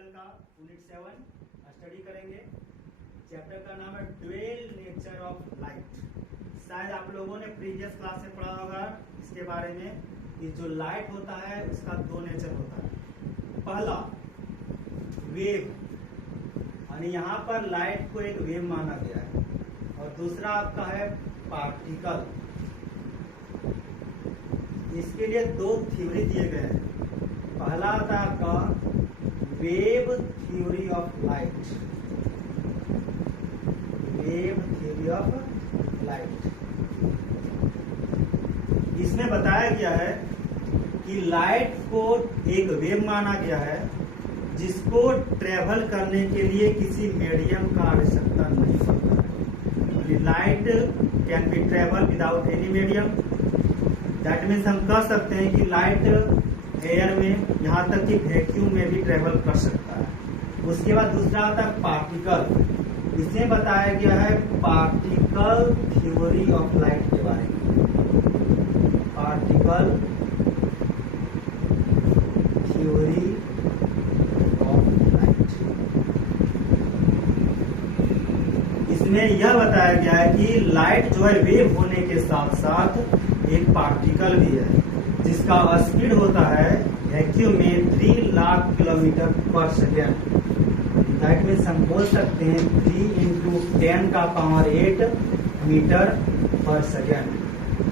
Channel का unit 7 study करेंगे। Chapter का नाम है ड्यूअल नेचर ऑफ लाइट। शायद आप लोगों ने प्रीवियस क्लास में पढ़ा होगा इसके बारे में कि जो लाइट होता है उसका दो नेचर होता है। पहला वेव, यानी यहाँ पर लाइट को एक वेव माना गया है, और दूसरा आपका है पार्टिकल। इसके लिए दो थ्योरी दिए गए हैं। पहला आता है आपका wave theory of light. Wave theory of light, इसमें बताया गया है कि लाइट को एक वेव माना गया है जिसको ट्रेवल करने के लिए किसी मीडियम का आवश्यकता नहीं पड़ता है। Light can be travel without any medium. That means हम कह सकते हैं कि लाइट एयर में, यहाँ तक कि वैक्यूम में भी ट्रेवल कर सकता है। उसके बाद दूसरा आता है पार्टिकल। इसमें बताया गया है पार्टिकल थ्योरी ऑफ लाइट के बारे में। पार्टिकल थ्योरी ऑफ लाइट, इसमें यह बताया गया है कि लाइट जो है वेव होने के साथ साथ एक पार्टिकल भी है जिसका स्पीड होता है वैक्यूम में 3 लाख किलोमीटर पर सेकेंड। दैट मीन्स हम बोल सकते हैं 3 × 10⁸ मीटर पर सेकेंड।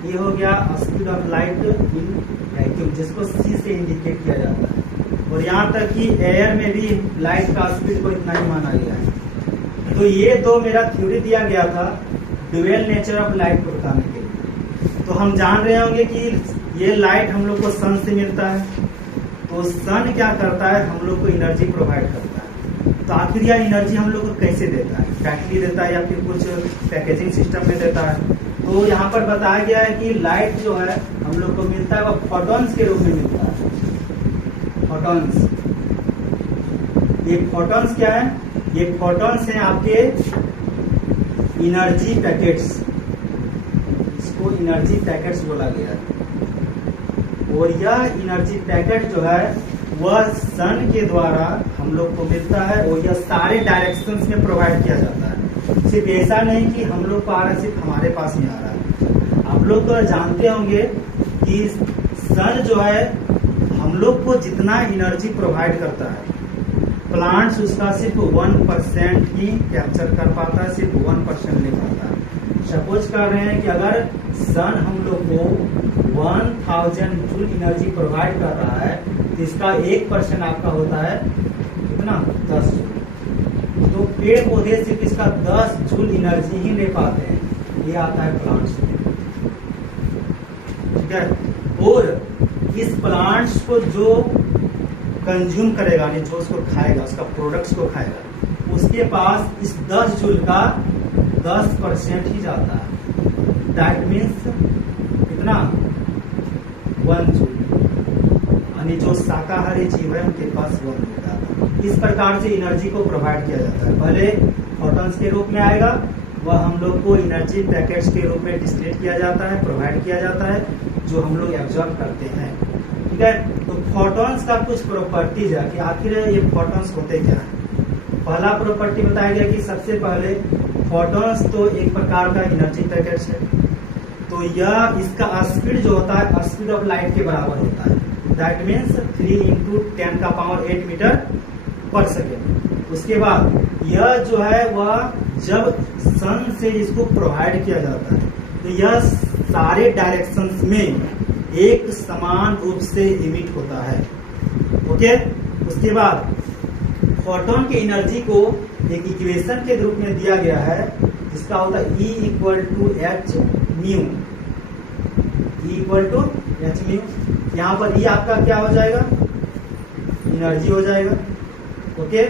ये हो गया speed of light in vacuum, जिसको C से इंडिकेट किया जाता है। और यहाँ तक कि एयर में भी लाइट का स्पीड को इतना ही माना गया है। तो ये दो मेरा थ्योरी दिया गया था ड्यूअल नेचर ऑफ लाइट को बताने के लिए। तो हम जान रहे होंगे कि ये लाइट हम लोग को सन से मिलता है। तो सन क्या करता है, हम लोग को एनर्जी प्रोवाइड करता है। तो आखिर यह एनर्जी हम लोग को कैसे देता है, डायरेक्टली देता है या फिर कुछ पैकेजिंग सिस्टम में देता है। तो यहाँ पर बताया गया है कि लाइट जो है हम लोग को मिलता है वह फोटॉन्स के रूप में मिलता है। फोटॉन्स, ये फोटॉन्स क्या है? ये फोटॉन्स हैं आपके एनर्जी पैकेट्स। इसको एनर्जी पैकेट्स बोला गया है। और यह एनर्जी पैकेट जो है वह सन के द्वारा हम लोग को मिलता है, और यह सारे डायरेक्शंस में प्रोवाइड किया जाता है। सिर्फ ऐसा नहीं कि हम लोग को आ रहा है, सिर्फ हमारे पास ही आ रहा है। आप लोग तो जानते होंगे कि सन जो है हम लोग को जितना एनर्जी प्रोवाइड करता है, प्लांट्स उसका सिर्फ 1% ही कैप्चर कर पाता है, सिर्फ 1% ले पाता है। सपोज कर रहे हैं कि अगर सन हम लोग को 1000 जूल एनर्जी प्रोवाइड कर रहा है, तो इसका 1% आपका होता है कितना? 10 जूल। तो पेड़ पौधे सिर्फ इसका 10 जूल एनर्जी ही ले पाते हैं। ये आता है प्लांट्स में, ठीक है। और इस प्लांट्स को जो कंज्यूम करेगा, यानी जो उसको खाएगा, उसका प्रोडक्ट्स को खाएगा, उसके पास इस 10 जूल का 10% ही जाता है। दैट मीन्स कितना? 1 जूल। यानी जो शाकाहारी जीव है उनके पास 1 जूल जाता है। इस प्रकार से एनर्जी को प्रोवाइड किया जाता है। पहले फोटॉन्स के रूप में आएगा, वह हम लोग को एनर्जी पैकेट्स के रूप में डिस्प्ले किया जाता है, प्रोवाइड किया जाता है, जो हम लोग एब्जॉर्ब करते हैं, ठीक है। तो फोटॉन्स का कुछ प्रॉपर्टीज है कि आखिर ये फोटॉन्स होते क्या है। पहला प्रॉपर्टी बताया गया कि सबसे पहले फोटॉन्स तो एक प्रकार का एनर्जी पैकेट्स है। तो यह इसका स्पीड जो होता है स्पीड ऑफ लाइट के बराबर होता है। दैट मीन्स 3 × 10⁸ मीटर पर सेकेंड। उसके बाद यह जो है वह जब सन से इसको प्रोवाइड किया जाता है, तो यह सारे डायरेक्शंस में एक समान रूप से इमिट होता है, ओके। उसके बाद फोटॉन की एनर्जी को एक इक्वेशन के रूप में दिया गया है, जिसका होता है E = h/μ। E = h/μ। यहाँ पर E आपका क्या हो जाएगा? एनर्जी हो जाएगा, ओके।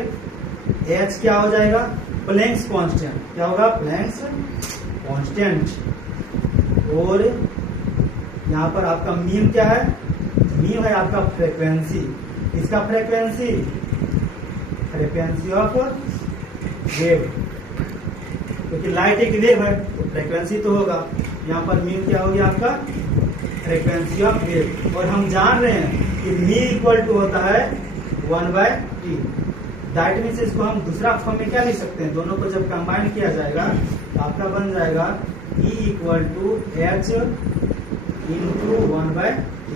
H क्या हो जाएगा? Planck's constant. क्या होगा? Planck's constant. और यहाँ पर आपका म्यू क्या है? म्यू है आपका फ्रीक्वेंसी। इसका फ्रीक्वेंसी ऑफ वेव, क्योंकि लाइट एक वेव है तो फ्रीक्वेंसी तो होगा। यहाँ पर म्यू क्या हो गया? आपका फ्रीक्वेंसी ऑफ वेव। और हम जान रहे हैं कि म्यू = होता है 1/T। दैट मीन्स इसको हम दूसरा फॉर्म में क्या लिख सकते हैं, दोनों को जब कंबाइन किया जाएगा तो आपका बन जाएगा E equal to H into 1/T।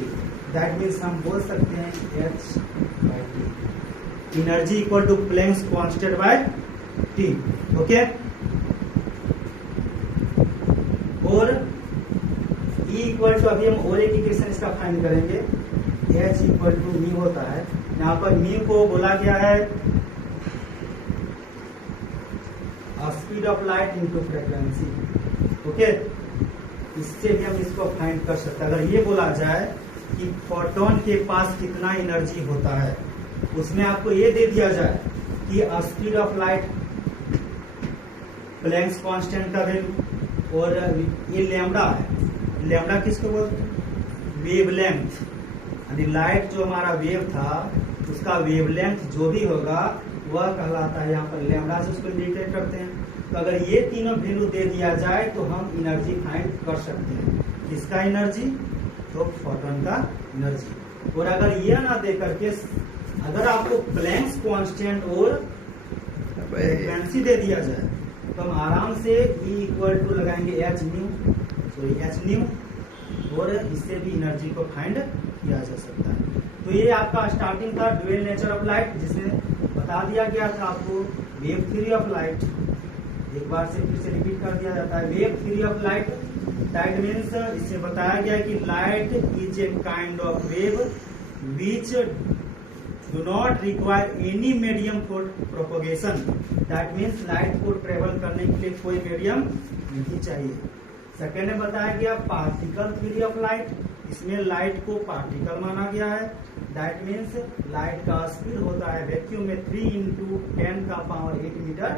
That means हम बोल सकते हैं H/T energy equal to Planck's constant by T। Okay, और E इक्वल टू, अभी हम और एक इक्वेशन इसका फाइंड करेंगे, H इक्वल टू म्यू होता है, यहाँ पर म्यू को बोला गया है speed of light into frequency. Okay, इससे भी हम इसको फाइंड कर सकते हैं। अगर ये बोला जाए कि फोटोन के पास कितना एनर्जी होता है, उसमें आपको ये दे दिया जाए कि speed of light Planck's constant का वैल्यू, और ये लैम्डा है। लैम्डा किसको बोलते हैं, वेवलेंथ, यानी लाइट जो हमारा वेव था उसका वेवलेंथ जो भी होगा वह कहलाता है, यहाँ पर लैम्डा से उसको इंडिकेट करते हैं। तो अगर ये तीनों वैल्यू दे दिया जाए तो हम एनर्जी फाइंड कर सकते हैं। किसका एनर्जी, तो फोटोन का एनर्जी। और अगर ये ना दे करके अगर आपको प्लैंक्स कांस्टेंट और फ्रीक्वेंसी दे दिया जाए तो हम आराम से E इक्वल टू लगाएंगे एच न्यू, और इससे भी एनर्जी को फाइंड किया जा सकता है। तो ये आपका स्टार्टिंग था ड्यूअल नेचर ऑफ लाइट, जिसमें बता दिया गया था आपको वेव थ्योरी ऑफ लाइट। एक बार से फिर से रिपीट कर दिया जाता है, wave theory of light. That means इससे बताया गया कि light is a kind of wave which do not require any medium for propagation. That means light को ट्रेवल करने के लिए कोई मीडियम नहीं चाहिए। सेकेंड में बताया गया पार्टिकल थ्योरी ऑफ लाइट, इसमें लाइट को पार्टिकल माना गया है। दैट मीन्स लाइट का स्पीड होता है वैक्यूम में 3 × 10⁸ मीटर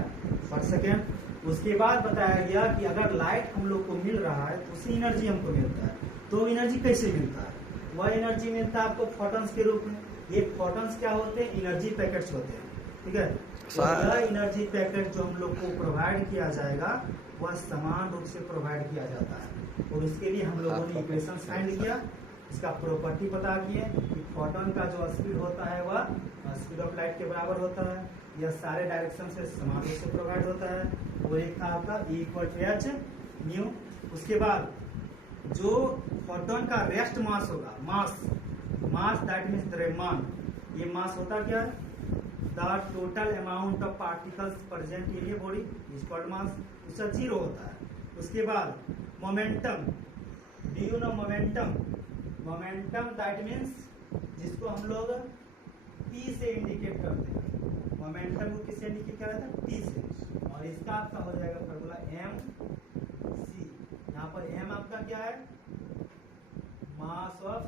पर सेकेंड। उसके बाद बताया गया कि अगर लाइट हम लोग को मिल रहा है तो उसी एनर्जी हमको मिलता है। तो एनर्जी कैसे मिलता है, वह एनर्जी मिलता है आपको फोटॉन्स के रूप में। ये फोटॉन्स क्या होते हैं, एनर्जी पैकेट्स होते हैं, ठीक है। तो यह एनर्जी पैकेट जो हम लोग को प्रोवाइड किया जाएगा वह समान रूप से प्रोवाइड किया जाता है, और उसके लिए हम लोगों ने इक्वेशन फाइंड किया, इसका प्रॉपर्टी पता किए कि फोटॉन का जो स्पीड होता है वह स्पीड ऑफ लाइट के बराबर होता है, यह सारे डायरेक्शन से समान रूप से प्रोवाइड होता है। और एक था आपका E equal to H nu. उसके बाद जो फोटॉन का रेस्ट मास होगा, मास दैट मीन्स द्रव्यमान, ये मास होता क्या है, the total amount of particles present in a body is called मास, उसका 0 होता है। उसके बाद momentum, do you know momentum, momentum that means जिसको हम लोग P से इंडिकेट करते हैं, मोमेंटम को किससे इंडिकेट करा था, P से, और इसका आपका हो जाएगा फॉर्मूला mc। यहाँ पर m आपका क्या है, मास ऑफ